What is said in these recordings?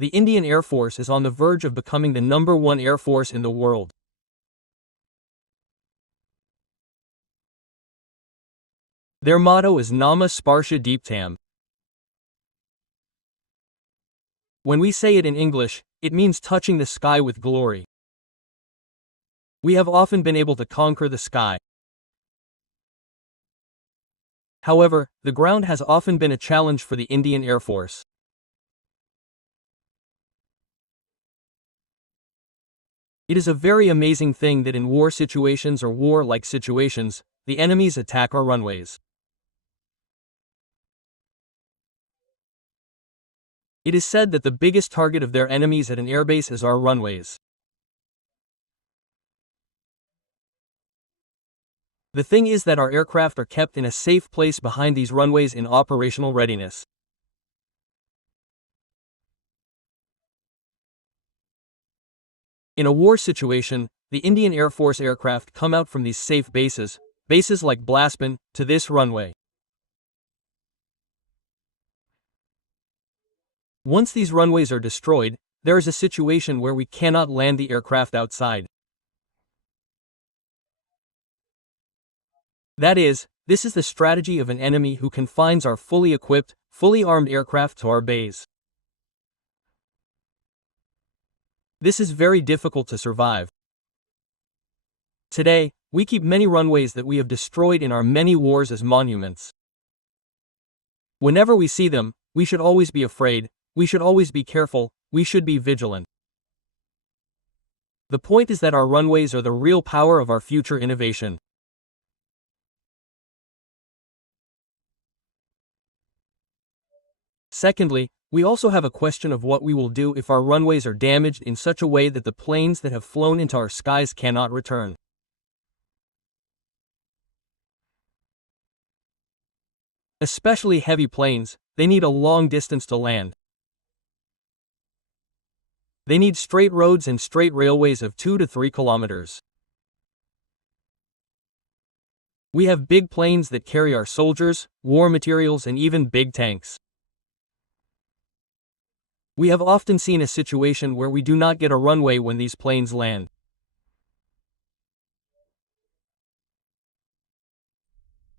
the Indian Air Force is on the verge of becoming the #1 air force in the world. Their motto is Nama Sparsha Deeptam. When we say it in English, it means touching the sky with glory. We have often been able to conquer the sky. However, the ground has often been a challenge for the Indian Air Force. It is a very amazing thing that in war situations or war-like situations, the enemies attack our runways. It is said that the biggest target of their enemies at an airbase is our runways. The thing is that our aircraft are kept in a safe place behind these runways in operational readiness. In a war situation, the Indian Air Force aircraft come out from these safe bases like Blaspan, to this runway. Once these runways are destroyed, there is a situation where we cannot land the aircraft outside. That is, this is the strategy of an enemy who confines our fully equipped, fully armed aircraft to our bays. This is very difficult to survive. Today, we keep many runways that we have destroyed in our many wars as monuments. Whenever we see them, we should always be afraid, we should always be careful, we should be vigilant. The point is that our runways are the real power of our future innovation. Secondly, we also have a question of what we will do if our runways are damaged in such a way that the planes that have flown into our skies cannot return. Especially heavy planes, they need a long distance to land. They need straight roads and straight railways of 2 to 3 kilometers. We have big planes that carry our soldiers, war materials, and even big tanks. We have often seen a situation where we do not get a runway when these planes land.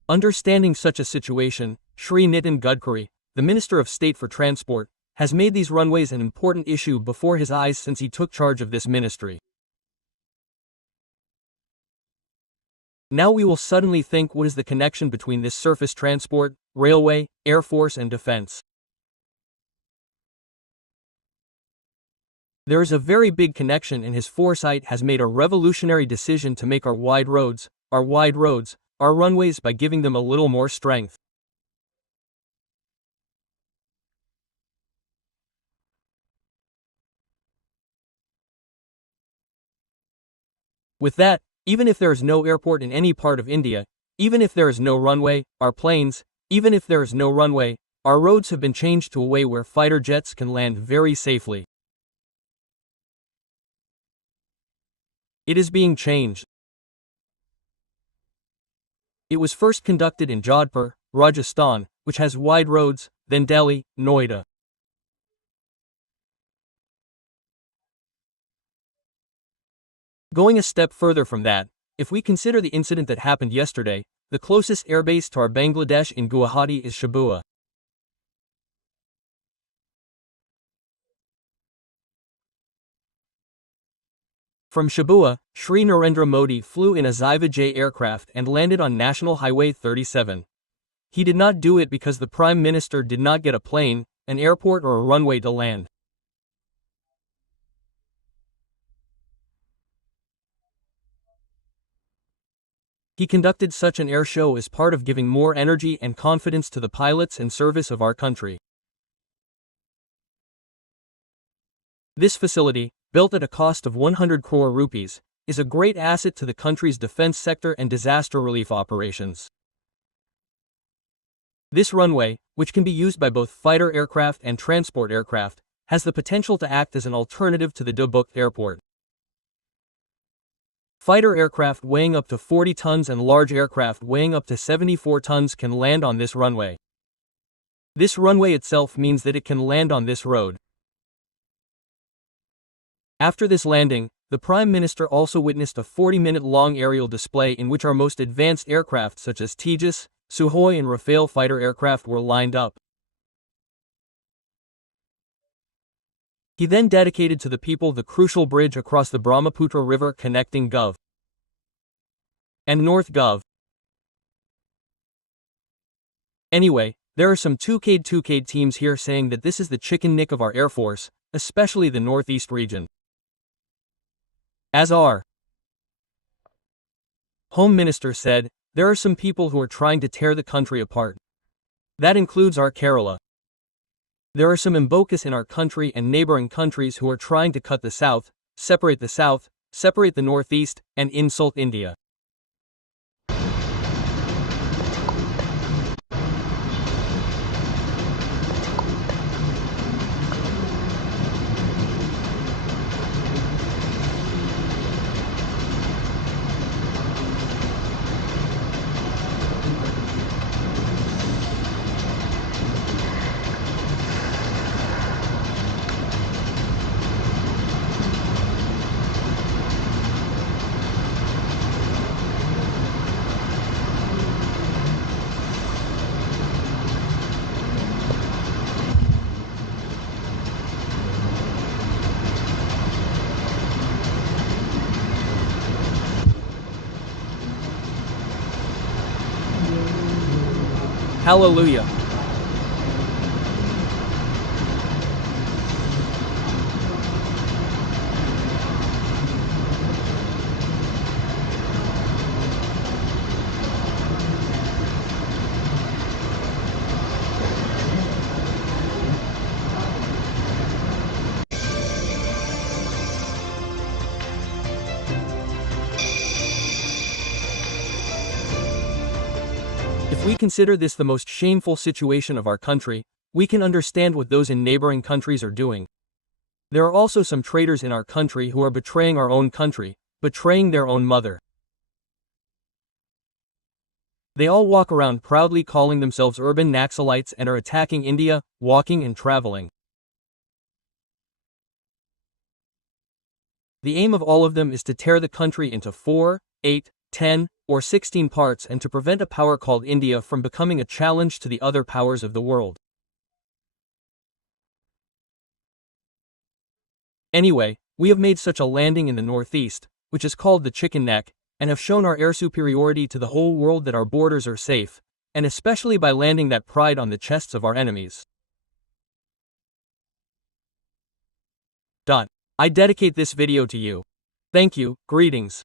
Understanding such a situation, Shri Nitin Gadkari, the Minister of State for Transport, has made these runways an important issue before his eyes since he took charge of this ministry. Now we will suddenly think, what is the connection between this surface transport, railway, air force and defense? There is a very big connection, and his foresight has made a revolutionary decision to make our runways by giving them a little more strength. With that, even if there is no airport in any part of India, even if there is no runway, our roads have been changed to a way where fighter jets can land very safely. It is being changed. It was first conducted in Jodhpur, Rajasthan, which has wide roads, then Delhi, Noida. Going a step further from that, if we consider the incident that happened yesterday, the closest airbase to our Bangladesh in Guwahati is Shabua. From Shabua, Shri Narendra Modi flew in a Xiva J aircraft and landed on National Highway 37. He did not do it because the Prime Minister did not get a plane, an airport or a runway to land. He conducted such an air show as part of giving more energy and confidence to the pilots and service of our country. This facility, built at a cost of 100 crore rupees, is a great asset to the country's defense sector and disaster relief operations. This runway, which can be used by both fighter aircraft and transport aircraft, has the potential to act as an alternative to the Dubuque airport. Fighter aircraft weighing up to 40 tons and large aircraft weighing up to 74 tons can land on this runway. This runway itself means that it can land on this road. After this landing, the Prime Minister also witnessed a 40-minute-long aerial display in which our most advanced aircraft such as Tejas, Sukhoi and Rafale fighter aircraft were lined up. He then dedicated to the people the crucial bridge across the Brahmaputra River connecting Gov and North Gov. Anyway, there are some 2K teams here saying that this is the chicken nick of our Air Force, especially the Northeast region. As our Home Minister said, there are some people who are trying to tear the country apart. That includes our Kerala. There are some Mbocus in our country and neighboring countries who are trying to cut the South, separate the Northeast, and insult India. Hallelujah. If we consider this the most shameful situation of our country, we can understand what those in neighboring countries are doing. There are also some traitors in our country who are betraying our own country, betraying their own mother. They all walk around proudly calling themselves urban Naxalites and are attacking India, walking and traveling. The aim of all of them is to tear the country into 4, 8, 10, or 16 parts and to prevent a power called India from becoming a challenge to the other powers of the world. Anyway, we have made such a landing in the Northeast, which is called the Chicken Neck, and have shown our air superiority to the whole world that our borders are safe, and especially by landing that pride on the chests of our enemies. I dedicate this video to you. Thank you, greetings.